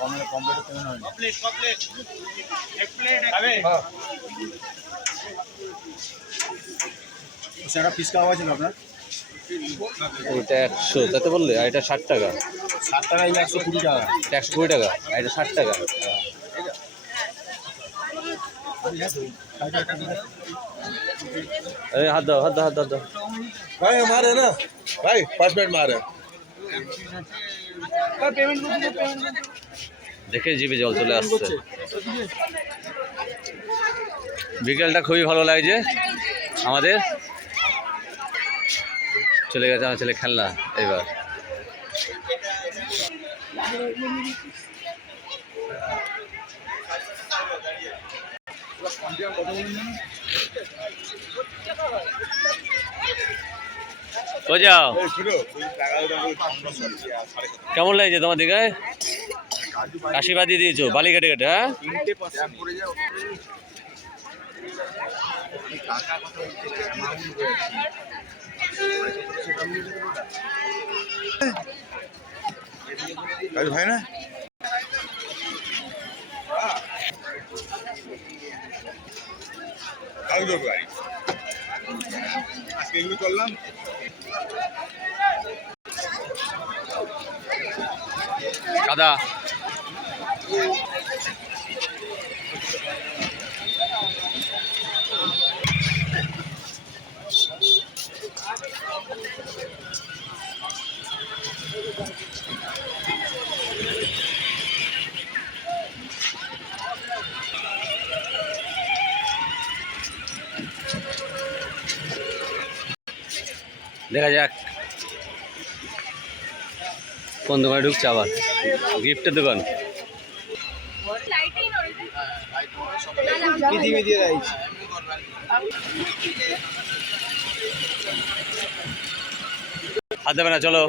কম কম রেটে পেমেন্ট হয়নি। সেটা পিস খাওয়া ছিল আপনার? একশো তাতে বললে আর এটা ষাট টাকা। ষাট টাকা এই একশো কুড়ি টাকা। একশো কুড়ি টাকা আর এটা ষাট টাকা। এই হাত দাও হাত দাও হাত দাও হাত দাও। ভাই মারে না। ভাই পাঁচ মিনিট মারে দেখে জিভে জল চলে আসছে। বিকেলটা খুবই ভালো লাগছে। আমাদের। চলে গেছে আমার ছেলে খেলনা এবার। যাও। কেমন লাগছে তোমার দিকে কাশিবাদ দিয়ে দিয়েছ বালি কেটে কেটে হ্যাঁ? ভাই না? আজকে এগুলো কাদা দেখা যাক। কোন দোকানে ঢুকছে আবার। গিফটের দোকান। পৃথিবী দিয়ে হাত দেবে না চলো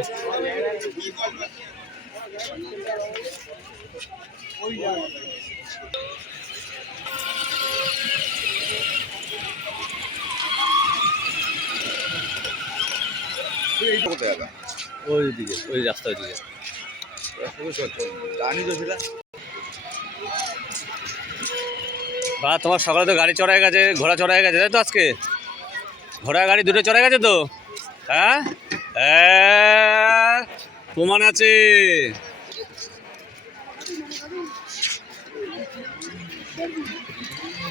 ওই দিকে ওই রাস্তার দিকে। জানি তো বা তোমার সকালে তো গাড়ি চড়াই গেছে, ঘোড়া চড়াই গেছে, তাই তো আজকে? ঘোড়া, গাড়ি দুটো চড়াই গেছে তো? হ্যাঁ? প্রমাণ আছে।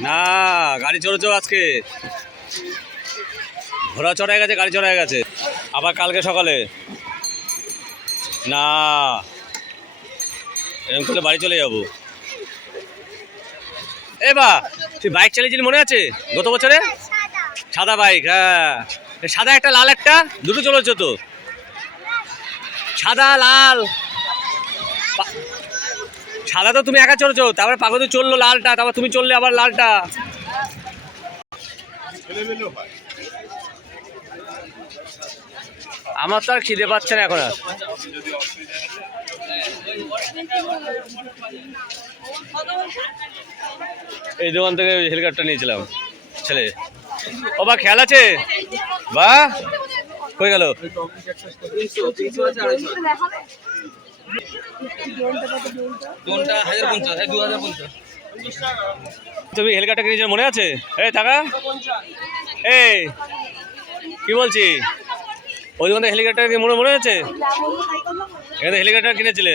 না, গাড়ি চড়েছ আজকে? ঘোড়া চড়াই গেছে, গাড়ি চড়াই গেছে। আবার কালকে সকালে? না। এরকম করলে বাড়ি চলে যাব। এ তুই বাইক চালিয়েছিলি মনে আছে? গত বছরে? সাদা বাইক হ্যাঁ। সাদা একটা, লাল একটা, দুটো চলেছে তো। সাদা, লাল। সাদা তো তুমি একা চলেছো তারপরে পাগল চলল লালটা, তারপর তুমি চললে আবার লালটা। আমার তো আর খিদে পাচ্ছে না এখন আর। এই দোকান থেকে হেলিকপ্টার নিয়েছিলাম ছেলে। ও বা খেয়াল আছে? বা কই গেল? তুমি হেলিকপ্টার কিনেছো মনে আছে? এই টাকা এই কি বলছি? ওই দোকান থেকে হেলিকপ্টার কি মনে মনে আছে? এখানে হেলিকপ্টার কিনেছিলে?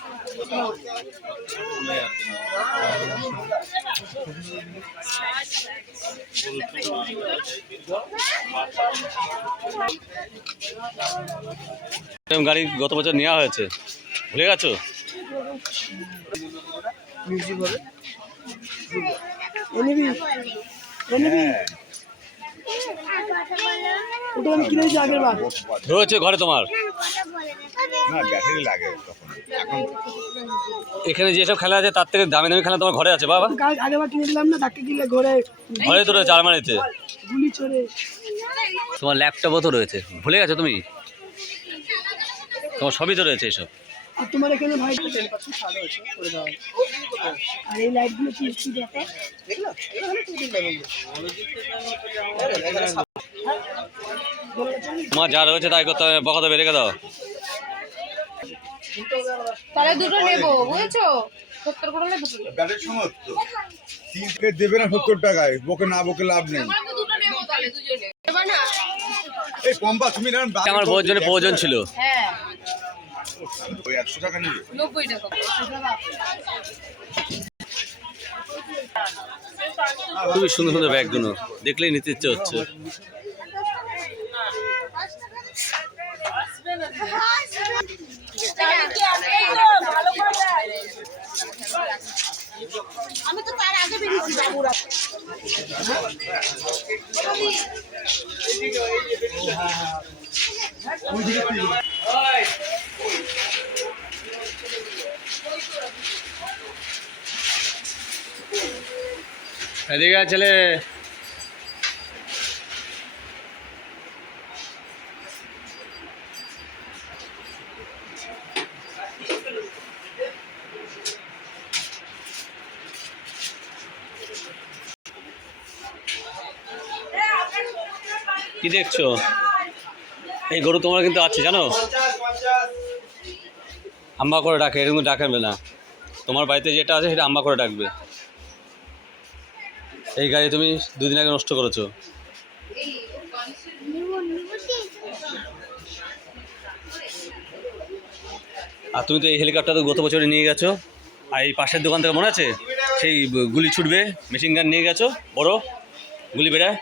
গাড়ি গত বছর নেওয়া হয়েছে। ভুলে গেছো? এনেবি এনেবি ওটা আমি কিনেছি আগের বার? রয়েছে ঘরে তোমার? না ব্যাটারি লাগে তখন। এখন এখানে যেসব খেলা আছে তার থেকে দামি দামি খেলা তোমার ঘরে আছে বাবা। আগের বার কিনে দিলাম না ধাক্কা কিনলে ঘরে ঘরে তো রয়েছে আলমারিতে। গুলি চড়ে তোমার ল্যাপটপও তো রয়েছে। ভুলে গেছো তুমি? তোমার সবই তো রয়েছে এসব। আর তোমার এখানে ভাই টেন পার্সেন্ট ছাড় আছে করে দেওয়া আর এই লাইটগুলো কি একটু দেখা? তোমার যা রয়েছে তাই করতে হবে বকা দেবে রেখে দাও। তাহলে দুটো নেব বুঝেছ? সত্তর করে নেব। ব্যাটের সমস্ত। তিন থেকে দেবে না সত্তর টাকায় বকে না বকে লাভ নেই। দুটো নেব তাহলে দুজনে। না। এই পম্পা তুমি না আমার প্রয়োজনে প্রয়োজন ছিল। হ্যাঁ। ওই একশো টাকা নেবে। নব্বই টাকা। খুবই সুন্দর সুন্দর ব্যাগগুলো। দেখলেই নিতে ইচ্ছে হচ্ছে। এদিকে আয় ছেলে কি দেখছ? এই গরু তোমার কিন্তু আছে, জানো? আম্বা করে ডাকে, এরকম ডাকাবে না। তোমার বাড়িতে যেটা আছে, সেটা আম্বা করে ডাকবে। এই গাড়ি তুমি দুদিন আগে নষ্ট করেছ। আর তুমি তো এই হেলিকপ্টার গত বছরে নিয়ে গেছো। আর এই পাশের দোকান থেকে মনে আছে? সেই গুলি ছুটবে মেশিন গান নিয়ে গেছো, বড় গুলি বেড়ায়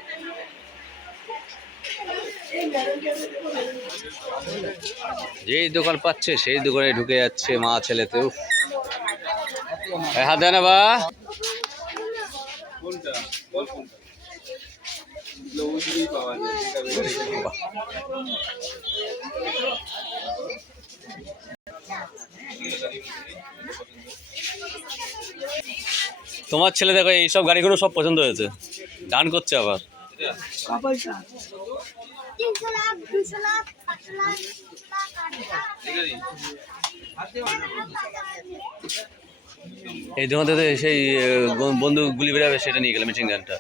যেই দোকান পাচ্ছে, সেই দোকানে ঢুকে যাচ্ছে মা ছেলেতেও হাত দেয় না বা। তোমার ছেলে দেখো এইসব গাড়িগুলো সব পছন্দ হয়েছে। গান করছে আবার। লাখ এই থেকে সেই বন্ধু গুলি বেরাবে সেটা নিয়ে গেলাম মেশিন গানটা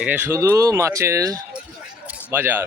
এখানে শুধু মাছের বাজার।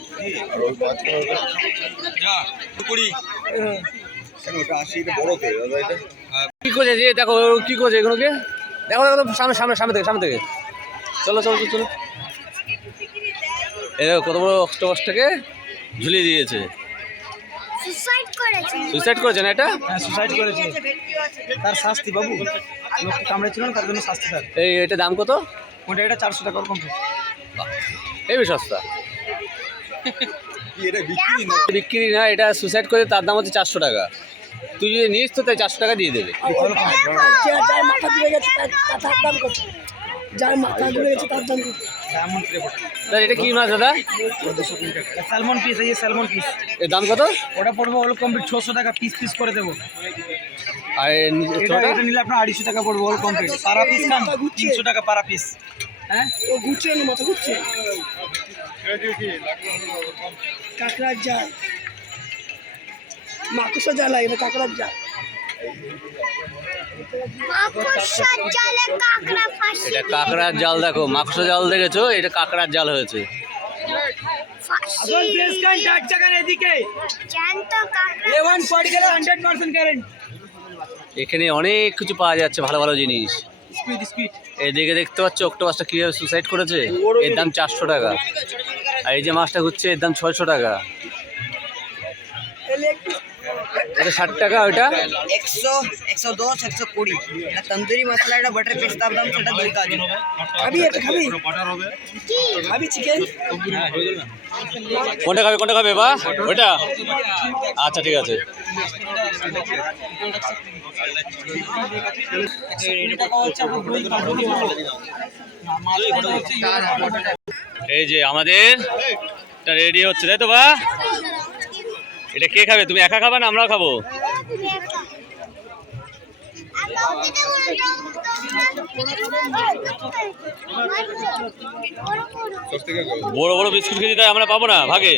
কি করছে যে দেখো ও কি করছে এগুলোকে? দেখো সামনে সামনে সামনে থেকে সামনে থেকে। চলো চলো চলো, চলো। এ দেখো কত বড় অক্টোপাসটাকে ঝুলিয়ে দিয়েছে। সুইসাইড করেছে। না এটা? সুসাইড করেছে। তার শাস্তি বাবু। লোককে কামড়েছিল না তার জন্য শাস্তি তার। এই এটা দাম কত? ওটা এটা চারশো টাকা ওরকম হেবি সস্তা বিক্রি না? এটা সুসাইড করে তার দাম হচ্ছে চারশো টাকা। তুই যদি নিস তো তাই চারশো টাকা দিয়ে দেবে। যার এটা মাছ দাদা? পিস পিস এর দাম কত? ওটা কমপ্লিট ছশো টাকা পিস পিস করে দেবো। আর নিলে আপনার আড়াইশো টাকা পারা পিস তিনশো টাকা পিস হ্যাঁ? কাঁকড়ার জাল। মাকুসা জাল লাগবে কাঁকড়ার জাল। মাকড়সার জালে কাঁকড়া ফাঁসি এটা কাঁকড়ার জাল দেখো মাকড়সা জাল দেখেছ? এটা কাঁকড়ার জাল হয়েছে। এখানে অনেক কিছু পাওয়া যাচ্ছে ভালো ভালো জিনিস। এদিকে দেখতে পাচ্ছ অক্টোপাসটা কীভাবে সুসাইড করেছে? এর দাম চারশো টাকা। আর এই যে মাছটা ঘুরছে এর দাম ছয়শো টাকা। এটা ষাট টাকা ওইটা? একশো একশো দশ একশো কুড়ি। তন্দুরি মশলা এটা বাটার দাম সেটা দুই কাজু। খাবি এটা খাবি? খাবি চিকেন কোনটা খাবে কোনটা খাবে বা? ওইটা? আচ্ছা ঠিক আছে। এই যে আমাদের রেডি হচ্ছে, তাই তো বা? এটা কে খাবে? তুমি একা খাবে না আমরাও খাব? বড় বড় বিস্কুট খেতে তাই আমরা পাবো না, ভাগে?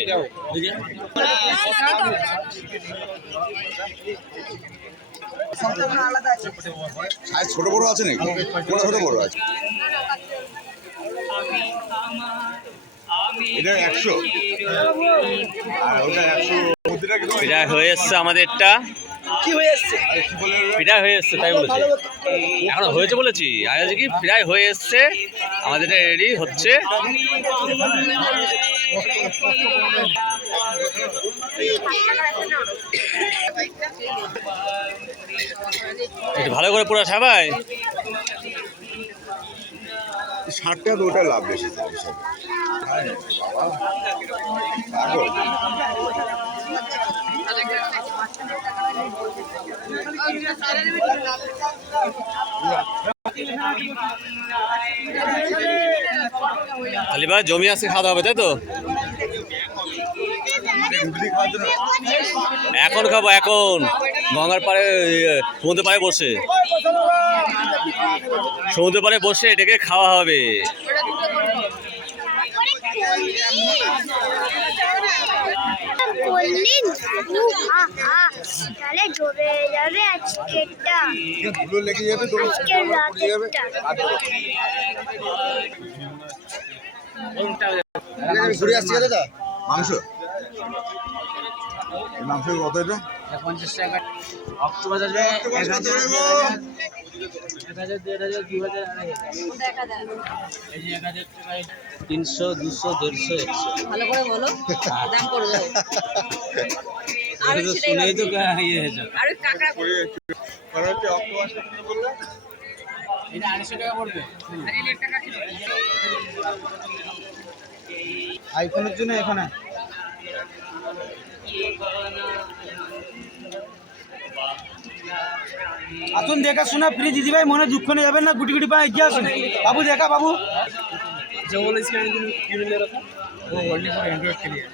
সাইজ ছোট বড় আছে নাকি? কোনটা ছোট বড় আছে? এটা একশো? আর ওটা একশো মধ্যেটা হয়ে এসছে আমাদেরটা কি হয়ে এসছে? তাই বলেছি। এখন হয়েছে বলেছি। হচ্ছে কি প্রায় হয়ে এসছে। আমাদের রেডি হচ্ছে। ভালো করে পুরো সবাই ষাট দুটা লাভ বেশি বাবা। পাগল। ভাই জমি আজকে খাওয়া হবে তাই তো? এখন খাব এখন। গঙ্গার পাড়ে ইয়ে, সমুদ্র পাড়ে বসে। সমুদ্র পাড়ে বসে এটাকে খাওয়া হবে। ঘুরে আসছি দাদা। মাংস? মাংস কত এটা? পঞ্চাশ টাকা। তিনশো দুশো দেড়শো একশো। ভালো করে বলো দাম করে দাও। শুনেই তো ইয়ে হয়েছে। এটা আড়াইশো টাকা পড়বে। আইফোনের জন্য এখানে? আসুন দেখা শোনা ফ্রি দিদি ভাই মনে দুঃখ নিয়ে যাবেন না গুটি গুটি পা এগিয়ে আসুন। বাবু দেখা বাবু। জঙ্গল স্ক্যান কিনে নিয়ে রাখো ও অনলি ফর অ্যান্ড্রয়েড ক্লিয়ার